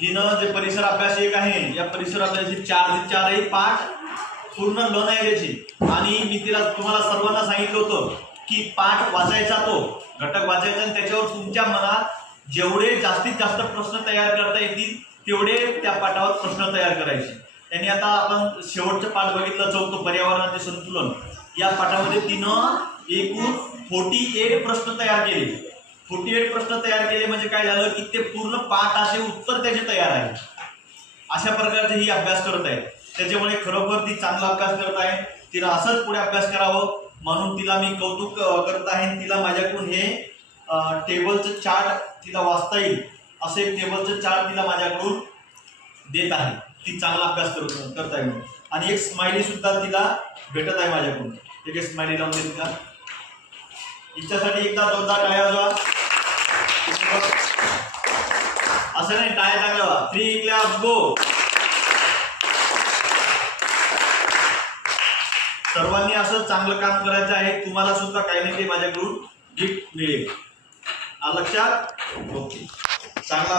तिनं जे परिसर अभ्यास एक आहे या परिसर अभ्यासाची 4 पाठ पूर्ण न नाही द्यायची। आणि मी तिला तुम्हाला सर्वांना सांगितलं होतं की पाठ वाचायचा, तो घटक वाचायचा आणि त्याच्यावर तुमच्या मनात जेवढे जास्तीत जास्त प्रश्न तयार करता येतील तेवढे त्या पाठावर प्रश्न तयार करायचे। त्यांनी आता आपण शेवटचं पाठ बघितलं, चौथं पर्यावरणाचे संतुलन, या पाठामध्ये तिनं एकूण 48 प्रश्न तयार केले। 48 प्रश्न तयार केले म्हणजे काय झालं की ते पूर्ण पाठाचे उत्तर त्याचे तयार आहे। अशा प्रकारचे ही अभ्यास करत आहे, त्याच्यामुळे खरोखर ती चांगला अभ्यास करत आहे। तिला असंच पुढे अभ्यास करावं म्हणून तिला मी कौतुक करत आहे। तिला माझ्याकडून हे टेबलचं चार्ट तिला वाचता येईल असे एक टेबलचं चार्ट तिला माझ्याकडून देत आहे। ती चांगला अभ्यास करत आहे आणि एक स्माइली सुद्धा तिला भेटत आहे माझ्याकडून। एक स्माइली लावून देईल का? हिच्यासाठी एकदा जोरदार टाळ्या वाजवा। असं नाही, टाळ्या चांगल्या वाजवा। 3 क्लॅप्स गो। सर्वांनी असं चांगलं काम करायचं आहे। तुम्हाला सुद्धा काही ना काही माझ्याकडून गिफ्ट मिळेल, लक्षात? ओके, चांगला